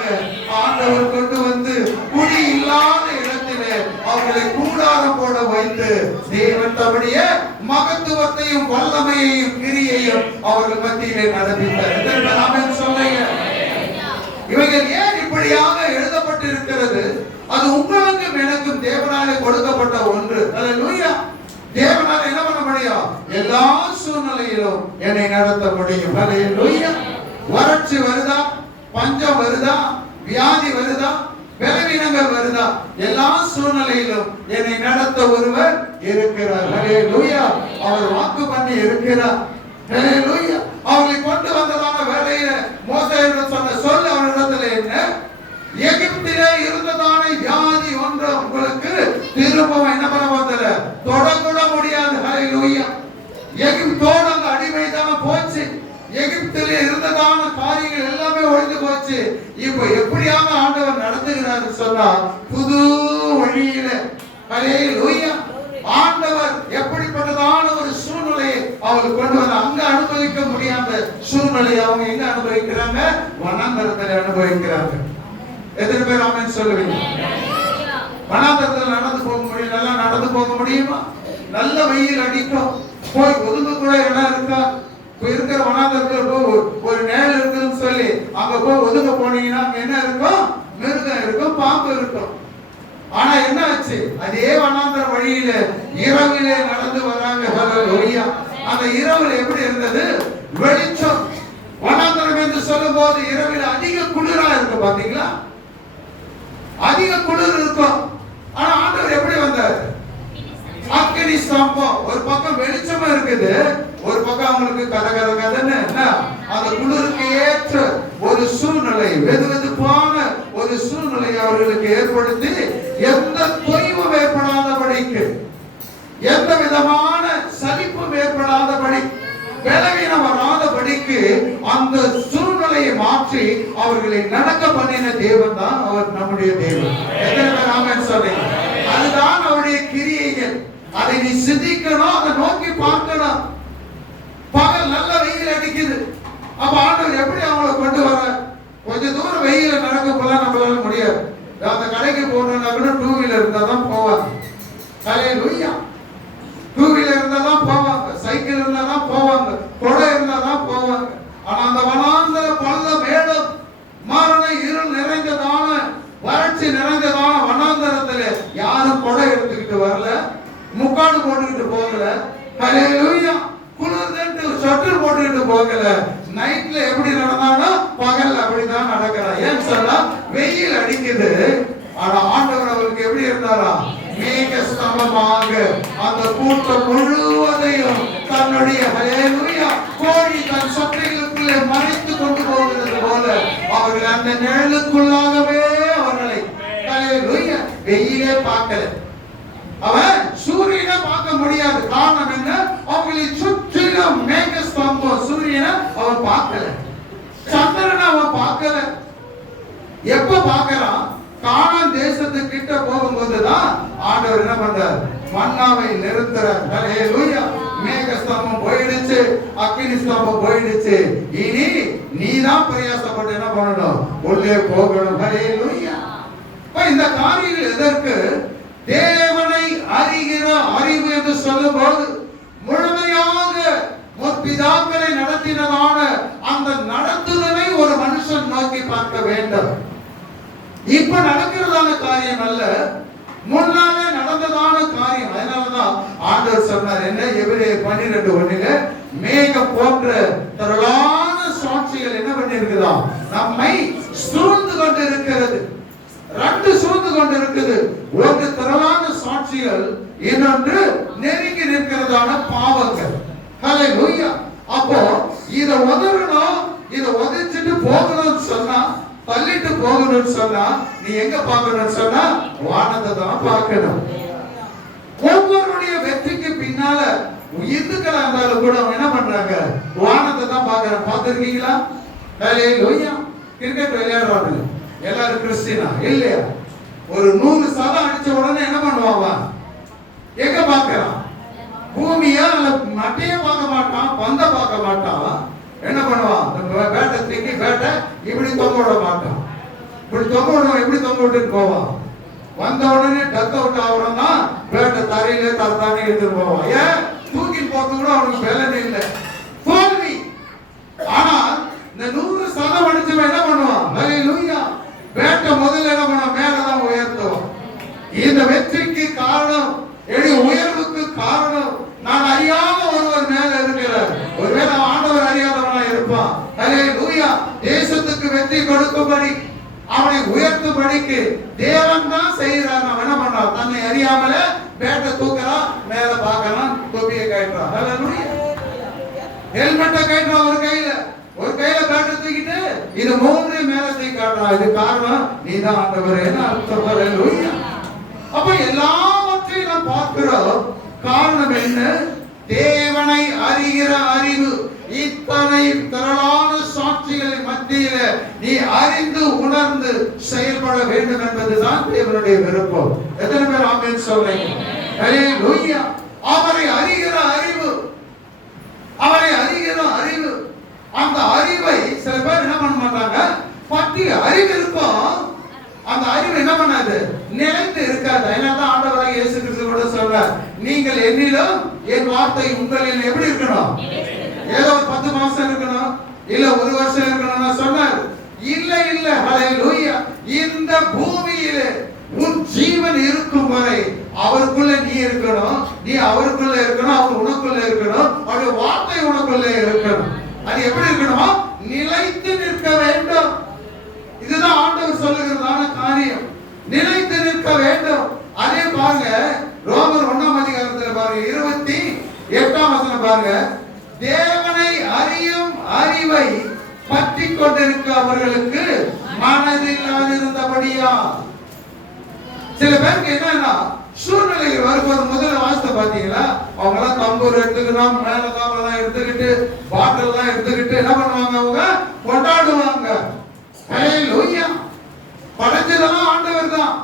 ஆண்டவர் கொண்டு வந்து குடி இல்லாத இடத்திலே அவர்களை கூடாரம் போட வைத்து தேவன் தம்முடைய மகத்துவத்தையும் வல்லமையையும் கிரியையும் அவர்கள் மத்தியிலே நடப்பித்தார். ஆமென் சொல்லுங்க. இவைகள் ஏன் இப்படியாக எழுதப்பட்டிருக்கிறது? அது உங்களுக்கும் எனக்கும் தேவனாலே கொடுக்கப்பட்ட ஒன்று. ஹல்லேலூயா. தேவனால என்ன பண்ண முடியும்? எல்லா சூழ்நிலையிலும் என்னை நடத்த முடியும். ஹல்லேலூயா. வறட்சி வருதா, பஞ்சம் வருதா, வியாதி வருதா, பலவீனங்கள் வருதா, எல்லா சூழ்நிலையிலும் என்னை நடத்த ஒருவர் இருக்கிறார். ஹல்லேலூயா. அவர் வாக்கு பண்ணி இருக்கிறார். ஹல்லேலூயா. அவர்களை கொண்டு வந்ததான வேளையில மோசேயிடம் சொன்ன சொல் அவரிடத்துல என்ன? எகிப்திலே இருந்ததான வியாதி ஒன்று உங்களுக்கு திரும்பவும் என்ன பண்ண வந்தல தொடக்கூட முடியாது. ஹல்லேலூயா. எகிப்தோடு அந்த அடிமை தானே போச்சு. எகிப்திலே இருந்ததான காரியங்கள் எல்லாமே ஒழிந்து போச்சு. இப்போ எப்படியாக ஆண்டவர் நடத்துகிறார் சொன்னா புது வழியில. ஹல்லேலூயா. ஆண்டவர் எப்படிப்பட்டதான ஒரு சூழ்நிலையை அவர்கள் கொண்டு வந்து அங்க அனுபவிக்க முடியாத சூழ்நிலையை அவங்க எங்க அனுபவிக்கிறாங்க? வனாந்தரத்தில் அனுபவிக்கிறாங்க. எத்தனை பேர் ஆமென் சொல்லுவீங்க? வனாந்தரத்தில் நடந்து போக முடியும்? நல்லா நடந்து போக முடியுமா? நல்ல வெயில் அடிக்கும், போய் ஒதுங்க கூட இடம் இருக்கா? இருக்கிற வனாந்தரத்தில் ஒரு நிழல் இருக்குதுன்னு சொல்லி அங்க போய் ஒதுங்க போனீங்கன்னா அங்க என்ன இருக்கும்? மிருகம் இருக்கும், பாம்பு இருக்கும். ஆனா என்ன ஆச்சு? அதே வனாந்தர வழியில இரவிலே நடந்து வராங்க. ஹல்லேலூயா. அந்த இரவுல எப்படி இருந்தது? வெளிச்சம். வனாந்தரம் என்று சொல்லும் போது இரவில் அதிக குளிரா இருக்கு. பாத்தீங்களா? அதிக குளிர் இருக்கும். ஆனா ஆண்டவர் எப்படி வந்தார்? அக்கினி ஸ்தம்பம். ஒரு பக்கம் வெளிச்சமா இருக்குது, ஒரு பக்கம் அவங்களுக்கு கத கத கதன்னு அந்த குளிருக்கு ஏற்ற ஒரு சூழ்நிலை, வெது வெதுப்பான ஒரு சூழ்நிலையை அவர்களுக்கு ஏற்படுத்தி எந்த தொய்வும் ஏற்படாதபடிக்கு, எந்த விதமான சலிப்பும் ஏற்படாதபடி, பலவீனம் வராதபடிக்கு அந்த சூழ்நிலையை மாற்றி அவர்களை நடக்க பண்ணின தேவன் தான் அவர் நம்முடைய தேவன். எத்தனை பேர் ஆமென் சொல்றீங்க? அதுதான் அவருடைய கிரியைகள். அதை நீ சிந்திக்கணும், அதை நோக்கி பார்க்கணும். பகல் நல்ல வெயில் அடிக்குது, அப்ப ஆண்டவர் எப்படி அவங்களை கொண்டு வர? கொஞ்ச தூரம் வெயில நடக்க போல நம்மளால முடியாது. அந்த கடைக்கு போகணும்னா கூட டூ வீலர் இருந்தா தான் போவாங்க. ஹல்லேலூயா. டூ வீலர் இருந்தா தான் போவாங்க, சைக்கிள் இருந்தா தான் போவாங்க, கொடை இருந்தா தான் போவாங்க. ஆனா அந்த வனாந்தர பள்ள மேடம் மரண இருள் நிறைந்ததான, வறட்சி நிறைந்ததான வனாந்தரத்துல யாரும் கொடை எடுத்துக்கிட்டு வரல, முக்காடு போட்டுக்கிட்டு போகல. ஹல்லேலூயா. குளிர்ந்து சொட்டர் போட்டுக்கிட்டு போகல. நைட்ல எப்படி நடந்தானோ பகல்ல அப்படிதான் நடக்கிறான். ஏன் சொன்னா வெயில் அடிக்குது. ஆனா ஆண்டவர் அவருக்கு எப்படி இருந்தாரா? மேக ஸ்தம்பமாக அந்த கூட்டம் முழுவதையும் தன்னுடைய ஹல்லேலூயா கோழி தன் சொற்களுக்குள்ளே மறைத்து கொண்டு போகிறது போல அவர்கள் அந்த நிழலுக்குள்ளாகவே அவர்களை ஹல்லேலூயா வெயிலே பார்க்கல. அவன் சூரியனை பார்க்க முடியாது. காரணம் என்ன? அவங்களை சுற்றிலும் மேக ஸ்தம்பம். சூரியனை அவன் பார்க்கல, சந்திரனை அவன் பார்க்கல. எப்ப பார்க்கறான்? கானான் தேசத்துக்கு கிட்ட போகும்போதுதான் ஆண்டவர் என்ன பண்றார்? மன்னாவை நிறுத்துறார். ஹல்லேலூயா. மேக ஸ்தம்பம் போயிடுச்சு, அக்கினி ஸ்தம்பம் போயிடுச்சு. இனி நீதான் பிரயாசப்பட்டு என்ன பண்ணணும்? உள்ளே போகணும். ஹல்லேலூயா. இந்த காரியங்கள் எதற்கு? தேவனை அறிகிற அறிவு என்று சொல்லும்போது முழுமையாக முற்பிதாக்களை நடத்தினதான அந்த நடத்துதலை ஒரு மனுஷன் நோக்கி பார்க்க வேண்டும். இப்ப நடக்கிறதான காரியம் அல்ல, முன்னாலே நடந்ததான காரியம். அதனாலதான் ஆண்டவர் சொன்னார் என்ன? எபிரேயர் 12:1 மேகம் போன்ற திரளான சாட்சிகள் என்ன பண்ணிருக்குதா? நம்மை சூழ்ந்து கொண்டு இருக்கிறது. ரெண்டு சூழ்ந்து கொண்டு இருக்குது. ஒன்று திரளான சாட்சிகள், இன்னொன்று நெருங்கி நிற்கிறதான பாவங்கள். ஹல்லேலூயா. அப்போ இத உதறணும், இத உதைச்சிட்டு போகணும்னு சொன்னா, தள்ளிட்டு போகணும்னு சொன்னா நீ எங்க பார்க்கணும்னு சொன்னா வானத்தை தான் பார்க்கணும். ஒவ்வொருடைய வெற்றிக்கு பின்னால இந்துக்களா இருந்தாலும் கூட என்ன பண்றாங்க? வானத்தை தான் பார்க்கறாங்க. பார்த்திருக்கீங்களா? ஹல்லேலூயா. கிரிக்கெட் விளையாடுறாங்க எல்லாரும் கிறிஸ்டினா இல்லையா? ஒரு 100 சதம் அடிச்ச உடனே என்ன பண்ணுவாங்க? எங்க பார்க்கறான்? பூமியா அல்ல மட்டையே பார்க்க மாட்டான், பந்த பார்க்க மாட்டான். என்ன பண்ணுவான்? பேட்டை தூக்கி பேட்டை இப்படி தொங்க விட மாட்டான். இப்படி தொங்க விடுவான். எப்படி தொங்க விட்டுட்டு போவான்? வந்த உடனே டக் அவுட் ஆகுறோம்னா பேட்டை தரையிலே தரத்தானே எடுத்துட்டு போவான். ஏன்? தூக்கி போறது கூட அவனுக்கு பலன் இல்லை, தோல்வி. ஆனா இந்த 100 சதம் அடிச்சவன் என்ன பண்ணுவான்? ஹல்லேலூயா. பேட்டை முதல்ல என்ன பண்ணுவான்? மேலதான் உயர்த்துவான். இந்த வெற்றிக்கு காரணம், உயர்வுக்கு காரணம் நான் அறியாத ஒருவர் மேல இருக்கிறார். ஒருவேளை ஆண்டவர் அறியாதவனா இருப்பான். ஹல்லேலூயா. தேசத்துக்கு வெற்றி கொடுக்கும்படி, அவனை உயர்த்தும்படிக்கு தேவன் தான் செய்யறார். அவன் என்ன பண்றான்? தன்னை அறியாமல பேட்டை தூக்குறான், மேல பார்க்கறான், தொப்பியை கட்டுறான். ஹல்லேலூயா. ஹெல்மெட்டை கட்டுறான் ஒரு கையில, ஒரு கையில பேட்டை தூக்கிட்டு இது 3 மேல தூக்கி காட்டுறான். இது காரணம் நீதான் ஆண்டவரே அர்த்தம். ஹல்லேலூயா. அப்ப எல்லாவற்றையும் நாம் பார்க்கிறோம். காரணம் என்ன? தேவனை அறிகிற அறிவு. இத்தனை திரளான சாட்சிகளின் மத்தியில நீ அறிந்து உணர்ந்து செயல்பட வேண்டும் என்பதுதான் தேவனுடைய விருப்பம். எத்தனை பேர் ஆமென் சொல்றீங்க? ஹல்லேலூயா. அவரை அறிகிற அறிவு, அவரை அறிகிற அறிவு. அந்த அறிவை சில பேர் என்ன பண்ண மாட்டாங்க? பற்றி அறிவு இருக்கும், அந்த அறிவு என்ன பண்ணாது? நிலைத்து இருக்காது. அதனாலதான் ஆண்டவராகிய இயேசு கிறிஸ்து கூட சொல்றார், நீங்கள் என்னிலும் என் வார்த்தை உங்களில் எப்படி இருக்கணும்? ஏதோ ஒரு 10 மாசம் இருக்கணும், இல்ல 1 வருஷம் இருக்கணும்னு சொன்னார். இல்ல இல்ல. ஹல்லேலூயா. இந்த பூமியிலே உன் ஜீவன் இருக்கும் வரை அவருக்குள்ள நீ இருக்கணும், நீ அவருக்குள்ள இருக்கணும், அவர் உனக்குள்ள இருக்கணும், அவருடைய வார்த்தை உனக்குள்ள இருக்கணும். அது எப்படி இருக்கணுமா? நிலைத்து நிற்க வேண்டும். இதுதான் ஆண்டவர் சொல்லுகிறதான காரியம். நிலைத்து நிற்க வேண்டும். அதே பாருங்க, ரோமர் 1ஆம் அதிகாரத்துல பாருங்க 28ஆம் வசனம் பாருங்க. தேவனை அறியும் அறிவை பற்றி கொண்டிருக்க அவர்களுக்கு மனதில்லாதிருந்தபடியா. சில பேருக்கு என்னன்னா சூழ்நிலைகள் வரும்போது முதல்ல வாசித்த பாத்தீங்களா, அவங்க எல்லாம் தம்பூர் எடுத்துக்கணும், மேலதாவெல்லாம் எடுத்துக்கிட்டு பாட்டில் எல்லாம் எடுத்துக்கிட்டு என்ன பண்ணுவாங்க, அவங்க கொண்டாடுவாங்க. ஹல்லேலூயா. படைச்சதெல்லாம் ஆண்டவர் தான்,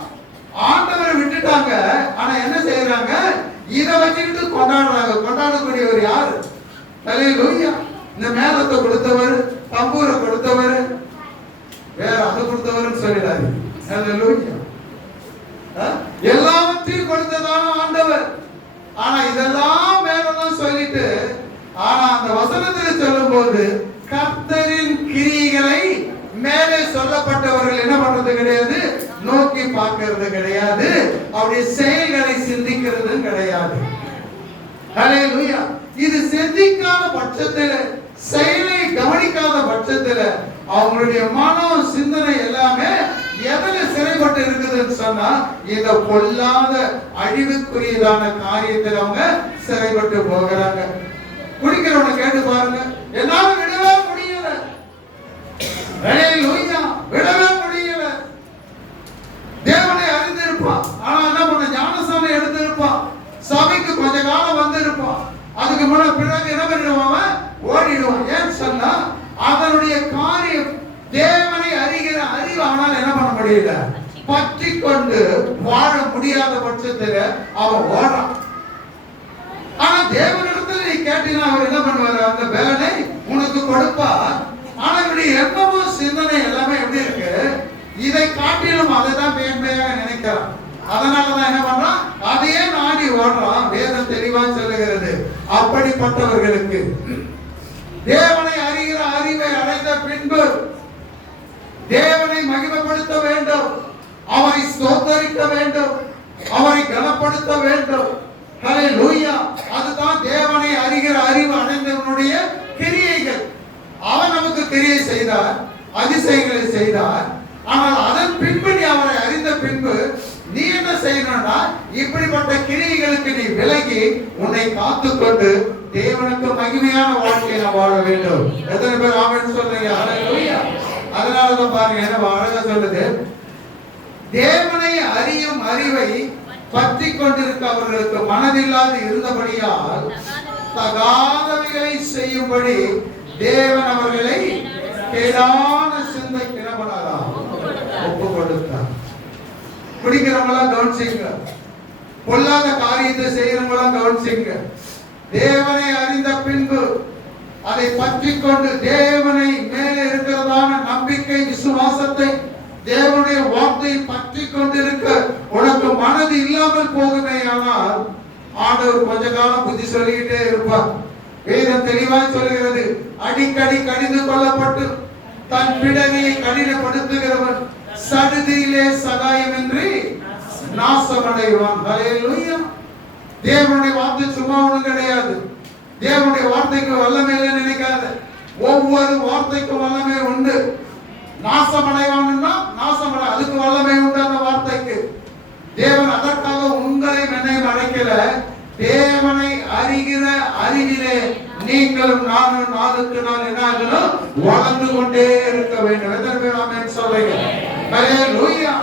ஆண்டவரை விட்டுட்டாங்க. ஆனா என்ன செய்யறாங்க, இதை வச்சுக்கிட்டு கொண்டாடுறாங்க. கொண்டாடக்கூடியவர் யாரு? ஹல்லேலூயா. இந்த மேலத்தை கொடுத்தவர், தம்பூரை கொடுத்தவர், வேற அது கொடுத்தவர்னு சொல்லிடாரு. ஹல்லேலூயா. எல்லாவற்றையும் கொடுத்ததான ஆண்டவர். ஆனா இதெல்லாம் மேலதான் சொல்லிட்டு, ஆனா அந்த வசனத்தில் சொல்லும் போது கர்த்தரின் கிரியைகளை மேலே சொல்லப்பட்டவர்கள் என்ன பண்றது கிடையாது, நோக்கி பார்க்கிறது கிடையாது, அவருடைய செயல்களை சிந்திக்கிறது கிடையாது. ஹல்லேலூயா. இது சிந்திக்காத பட்சத்தில், செயலை கவனிக்காத பட்சத்தில் அவங்களுடைய மனம் சிந்தனை எல்லாமே எதுல சிறைப்பட்டு இருக்குதுன்னு சொன்னா, இந்த பொல்லாத அழிவுக்குரியதான காரியத்தில் அவங்க சிறைப்பட்டு போகிறாங்க. குடிக்கிறவனை கேட்டு பாருங்க, என்னால விடவே முடியல, விடவே முடியல. தேவனை அறிந்திருப்பான், ஆனா என்ன பண்ண, ஞானஸ்நானம் எடுத்திருப்பான், சபைக்கு கொஞ்ச காலம் வந்திருப்பான், அதுக்கு பிறகு என்ன பண்ணிடுவான், ஓடிடுவான். ஏன்னு சொன்னா அதனுடைய காரியம் தேவனை அறிகிற அறிவு ஆனால் என்ன பண்ண முடியல, பற்றி கொண்டு வாழ முடியாத பட்சத்தில் அவன் ஓடுறான். ஆனா தேவனிடத்தில் நீ கேட்டினா அவர் என்ன பண்ணுவாரு, அந்த வேலை உனக்கு கொடுப்பார். ஆனா இப்படி எண்ணமும் சிந்தனை எல்லாமே எப்படி இருக்கு, இதை காட்டிலும் அதை தான் மேன்மையாக நினைக்கிறான். அதனாலதான் என்ன பண்றான், அதையே நாடி ஓடுறான். வேதம் தெளிவா சொல்லுகிறது, அப்படிப்பட்டவர்களுக்கு தேவனை அறிகிற அறிவை அடைந்த பின்பு தேவனை மகிமைப்படுத்த வேண்டும், அவரை ஸ்தோத்தரிக்க வேண்டும், அவரை கனப்படுத்த வேண்டும். ஹல்லேலூயா. அதுதான் தேவனை அறிகிற அறிவு அடைந்தவனுடைய கிரியைகள். அவன் நமக்கு கிரியை செய்தார், அதிசயங்களை செய்தார். ஆனால் அதன் பின்பு நீ அவரை அறிந்த பின்பு நீ என்ன செய்யணும்னா, இப்படிப்பட்ட கிரியைகளுக்கு நீ விலகி உன்னை காத்துக்கொண்டு தேவனுக்கு மகிமையான வாழ்க்கையை வாழ வேண்டும். எத்தனை பேர் ஆமென் சொல்றீங்க? ஹல்லேலூயா. அதனாலதான் பாருங்க என்ன அழகா சொல்லுது, தேவனை அறியும் அறிவை பற்றி கொண்டிருக்க அவர்களுக்கு மனதில்லாது இருந்தபடியால் தகாதவைகளை செய்யும்படி தேவன் அவர்களை கேடான சிந்தைக்கு என்ன பண்ணாராம், ஒப்பு கொடுத்தார். குடிக்கிறவங்களாம் கவனிச்சுங்க, பொல்லாத காரியத்தை செய்யறவங்களாம் கவனிச்சுங்க. தேவனை அறிந்த பின்பு அதை பற்றி கொண்டு தேவனை மேலே இருக்கிறதான நம்பிக்கை விசுவாசத்தை தேவனுடைய வார்த்தையை பற்றி கொண்டிருக்க உனக்கு மனது இல்லாமல் போகுமே. ஆனால் ஆண்டவர் கொஞ்ச காலம் புத்தி சொல்லிக்கிட்டே இருப்பார். வேதம் தெளிவாய் சொல்லுகிறது, அடிக்கடி கடிந்து கொள்ளப்பட்டு தன் பிடரியை கடினப்படுத்துகிறவன் சடுதியிலே சகாயமின்றி நாசமடைவான். ஹல்லேலூயா. தேவனுடைய வார்த்தை சும்மா ஒண்ணும் கிடையாது. தேவனுடைய வார்த்தைக்கு வல்லமை இல்லைன்னு நினைக்காத, ஒவ்வொரு வார்த்தைக்கும் வல்லமை உண்டு. நாசமடைவான்னா நாசமடை, அதுக்கு வல்லமை உண்டு அந்த வார்த்தைக்கு. தேவன் அதற்காக உங்களை என்னையும் அழைக்கல, தேவனை அறிகிற அறிவிலே நீங்களும் நானும் நாளுக்கு நாள் என்ன ஆகணும், வளர்ந்து கொண்டே இருக்க வேண்டும். எத்தனை பேர் ஆமென் சொல்றீங்க? ஹல்லேலூயா.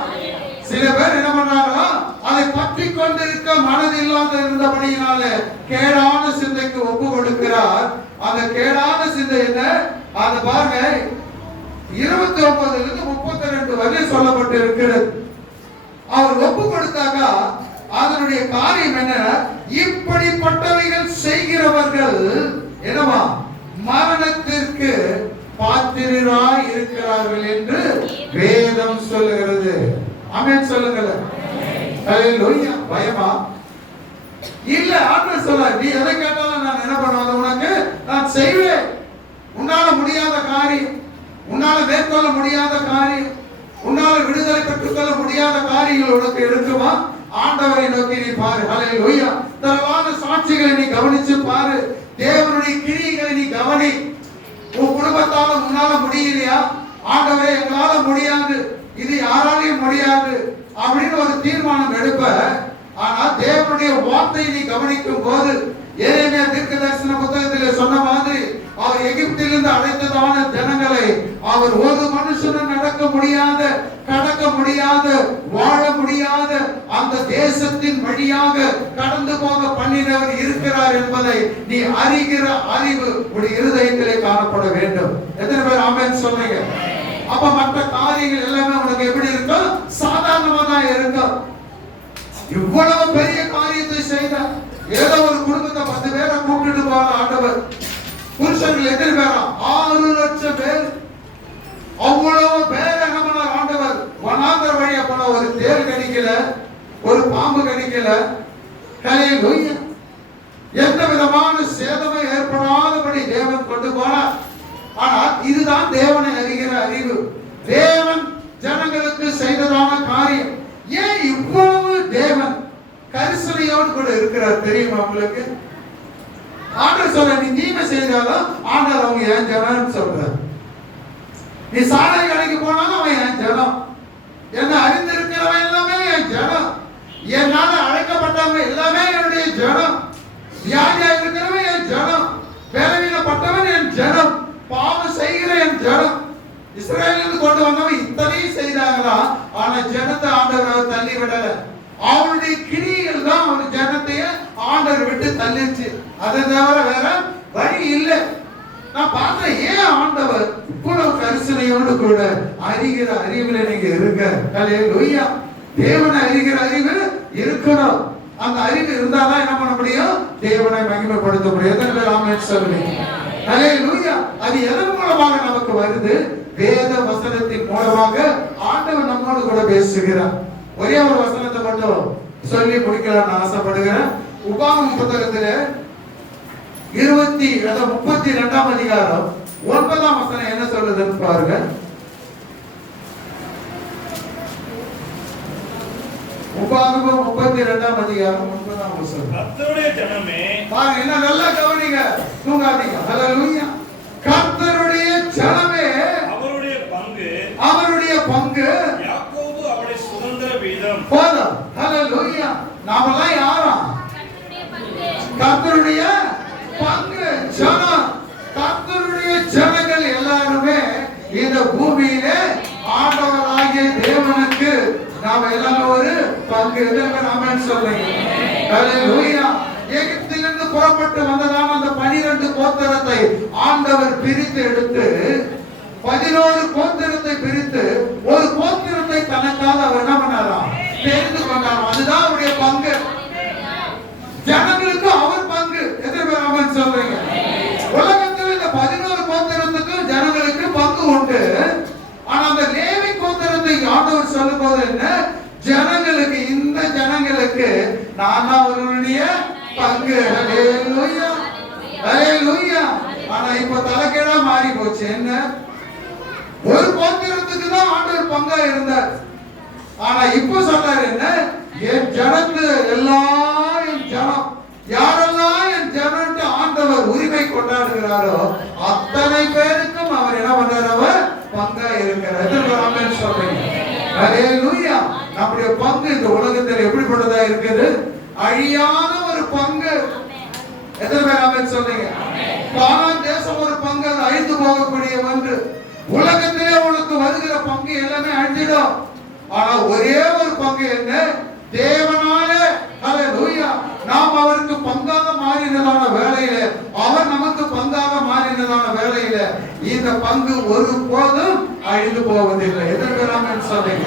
சில பேர் என்ன பண்றாங்களா, அதை பற்றி கொண்டிருக்க மனது இல்லாத இருந்தபடியினால கேடான சிந்தைக்கு ஒப்பு கொடுக்கிறார். அந்த கேடான சிந்தை என்ன, அது பாருங்க 29 32 வரை சொல்லப்பட்டு இருக்கிறது. அவர் ஒப்பு கொடுத்தாக்கா அதனுடைய காரியம் என்ன, இப்படிப்பட்டவைகள் செய்கிறவர்கள் என்னவா, மரணத்திற்கு பாத்திரராய் இருக்கிறார்கள் என்று வேதம் சொல்லுகிறது. ஆமென் சொல்லுங்க. ஹல்லேலூயா. பயமா இல்ல, ஆண்டவர் சொல்றார், நீ எதை கேட்டாலும் நான் என்ன பண்ணுவேன், உனக்கு நான் செய்வேன். உன்னால முடியாத காரியம், உன்னால மேற்கொள்ள முடியாத காரியம், உன்னால விடுதலை பெற்றுக்கொள்ள முடியாத காரியங்கள் உனக்கு இருக்குமா, ஆண்டவரை நோக்கி நீ பாரு. ஹல்லேலூயா. தரவான சாட்சிகளை நீ கவனிச்சு பாரு, தேவனுடைய கிரியைகளை நீ கவனி. உன் குடும்பத்தால உன்னால முடியலையா, ஆண்டவரே எங்களால முடியாது, இது யாராலையும் முடியாது அப்படின்னு ஒரு தீர்மானம் எடுப்ப. ஆனா தேவனுடைய வார்த்தையை நீ கவனிக்கும் போது, எரேமியா தீர்க்கதரிசன புத்தகத்திலே சொன்ன மாதிரி அவர் எகிப்திலிருந்து அழைத்ததான ஜனங்களை அவர் ஒரு மனுஷனும் கடக்க முடியாத வாழ முடியாத அந்த தேசத்தின் வழியாக கடந்து போக பண்ணினவர் இருக்கிறார் என்பதை நீ அறிகிற அறிவு உடைய இருதயத்திலே காணப்பட வேண்டும். எத்தனை பேர் ஆமென் சொல்றீங்க? அப்ப மற்ற காரியங்கள் எல்லாமே உனக்கு எப்படி இருக்கும்? சாதாரணமா தான் இருக்கும். இவ்வளவு பெரிய காரியத்தை செய்தார். ஏதோ ஒரு குடும்பத்தை 10 பேரை கூப்பிட்டு போற ஆண்டவர். புருஷர்கள் எத்தனை பேரா? 6 லட்சம் பேர். அவ்வளவு பேர் என்ன பண்ணார் ஆண்டவர்? வனாந்தர வழியா போன ஒரு தேர் கடிக்கல, ஒரு பாம்பு கடிக்கல. ஹல்லேலூயா. எந்த விதமான சேதமும் ஏற்படாதபடி தேவன் கொண்டு போனார். ஆனால் இதுதான் தேவனை அறிகிற அறிவு. தேவன் ஜனங்களுக்கு செய்ததான காரியம். ஏன் இவ்வளவு தேவன் கரிசனையோடு கூட இருக்கிறார் தெரியுமா உங்களுக்கு? ஆண்டவர் சொல்ற, நீ தீமை செய்தாலும் ஆண்டவர் அவங்க ஏன் ஜனம்னு சொல்றார். நீ சாலை கடைக்கு போனாலும் அவன் என் ஜனம். என்ன அறிந்திருக்கிறவன் எல்லாமே என் ஜனம். என்னால அழைக்கப்பட்டவங்க எல்லாமே என்னுடைய ஜனம். வியாதியா இருக்கிறவன் என் ஜனம். வேலையிடப்பட்டவன் என் ஜனம். பாவம் செய்கிற என் ஜனம். இஸ்ரவேலிலிருந்து கொண்டு வந்தவன் இத்தனையும் செய்தாங்களா? ஆனா ஜனத்தை ஆண்டவர் தள்ளி விடல. அவருடைய கிரியைகள் தான் அவர் ஜனத்தைய ஆண்டவர் விட்டு தள்ளிச்சு. அதை தவிர வேற வழி இல்லை. நான் பார்த்தேன், ஏன் ஆண்டவர் இவ்வளவு கரிசனையோடு கூட அறிகிற அறிவுல நீங்க இருக்க. ஹல்லேலூயா. தேவனை அறிகிற அறிவு இருக்கணும். அந்த அறிவு இருந்தாதான் என்ன பண்ண முடியும்? தேவனை மகிமைப்படுத்த முடியும். எத்தனை பேர் ஆமென் சொல்லுவீங்க? ஹல்லேலூயா. அது எதன் மூலமாக நமக்கு வருது? வேத வசனத்தின் மூலமாக ஆண்டவர் நம்மோடு கூட பேசுகிறார். ஒரே ஒரு வசனத்தை மட்டும் சொல்லி முடிக்கலாம்னு ஆசைப்படுகிறேன். உபாகமம் புத்தகத்துல 32ஆம் அதிகாரம் 9ஆம் வசனம் என்ன சொல்லுதுன்னு பாருங்க. உபாகமம் 32ஆம் அதிகாரம் 9ஆம் வசனம். கர்த்தருடைய ஜனமே, பாருங்க, என்ன நல்லா கவனிங்க, தூங்காதீங்க. ஹல்லேலூயா. கர்த்தருடைய ஜனமே, அவருடைய பங்கு யாக்கோபு அவருடைய சுதந்திர வீதம். போதும். ஹல்லேலூயா. நாமெல்லாம் யாரா? கர்த்தருடைய பங்கு, ஜனம். கர்த்தருடைய ஜனங்கள் எல்லாருமே இந்த பூமியிலே ஆண்டவராகிய தேவனுக்கு நாம எல்லாரும் ஒரு பங்கு. ஆமென் சொல்லுங்க. ஹல்லேலூயா. எகிப்திலிருந்து புறப்பட்டு வந்ததான அந்த 12 கோத்திரத்தை ஆண்டவர் பிரித்து எடுத்து 11 கோத்திரத்தை பிரித்து ஒரு கோத்திரத்தை தனக்காக அவர் என்ன பண்ணாராம்? தெரிந்து கொண்டாராம். அதுதான் அவருடைய பங்கு. ஜனங்களுக்கு அவர் பங்கு. எத்தனை பேர் ஆமென் சொல்றீங்க? உலகத்தில் இந்த 11 கோத்திரத்துக்கு ஜனங்களுக்கு பங்கு உண்டு. ஆனா அந்த லேவி கோத்திரத்தை ஆண்டவர் சொல்லும் போது என்ன? ஜனங்களுக்கு, இந்த ஜனங்களுக்கு நான் அவருடைய பங்கு. ஹல்லேலூயா. ஹல்லேலூயா. ஆனா இப்ப தலைகீழா மாறி போச்சு. என்ன? ஒரு கோத்திரத்துக்கு தான் ஆண்டவர் பங்கா இருந்தார். ஆனா இப்ப சொல்றாரு என்ன? என் ஜனத்து எல்லாம் என் ஜனம். யாரெல்லாம் என் ஜனத்து ஆண்டவர் உரிமை கொண்டாடுகிறாரோ அத்தனை பேருக்கும் அவர் என்ன பண்றார்? அவர் பங்கா இருக்கிறார். ஆமென் சொல்றீங்க? ஹல்லேலூயா. நம்முடைய பங்கு இந்த உலகத்தில் எப்படிப்பட்டதா இருக்குது? அழியாத ஒரு பங்கு. எத்தனை பேர் ஆமென் சொல்றீங்க? கானான் தேசம் ஒரு பங்கு, அது அழிந்து போகக்கூடிய ஒன்று. உலகத்திலே உனக்கு வருகிற பங்கு எல்லாமே அழிஞ்சிடும். ஆனா ஒரே ஒரு பங்கு என்ன? தேவனால ஹல்லேலூயா நாம் அவருக்கு பங்காக மாறினதான வேளையில, அவர் நமக்கு பங்காக மாறினதான வேளையில இந்த பங்கு ஒருபோதும் அழிந்து போவதில்லை. எதற்காக சொல்றீங்க?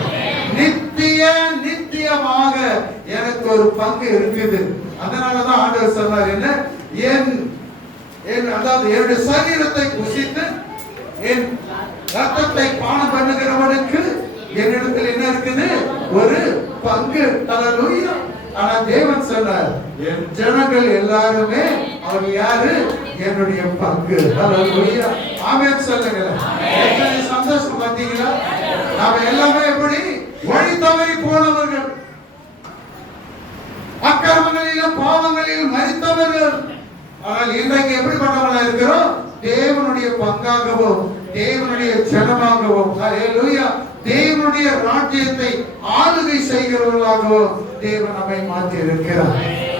நித்தியமாக எனக்கு ஒரு பங்கு இருக்குது. அதனாலதான் ஆண்டவர் சொன்னார் என்ன? அதாவது என்னுடைய சரீரத்தை புசித்து என் ரத்தத்தை பானம் பண்ணுகிறவனுக்கு என்னிடத்தில் என்ன இருக்குது? ஒரு பங்கு. ஹல்லேலூயா. ஆனா தேவன் சொன்னார், என் ஜனங்கள் எல்லாருமே அவர் யாரு? என்னுடைய பங்கு. ஹல்லேலூயா. ஆமென் சொல்லுங்க. எத்தனை சந்தோஷம் பார்த்தீங்களா? நாம எல்லாமே எப்படி வழி தவறி போனவர்கள், அக்கிரமங்களிலும் பாவங்களிலும் மரித்தவர்கள். ஆனால் இன்றைக்கு எப்படிப்பட்டவர்களா இருக்கிறோம்? தேவனுடைய பங்காகவும் தேவனுடைய ஜனமாகவும், ஹல்லேலூயா, தேவனுடைய ராஜ்யத்தை ஆளுகை செய்கிறவர்களாகவும் தேவன் நம்மை மாற்றி இருக்கிறார்.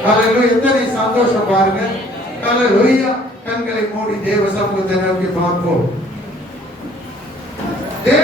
ஹல்லேலூயா. எத்தனை சந்தோஷம் பாருங்க. ஹல்லேலூயா. கண்களை மூடி தேவ சமூகத்தை நோக்கி பார்ப்போம். தேவ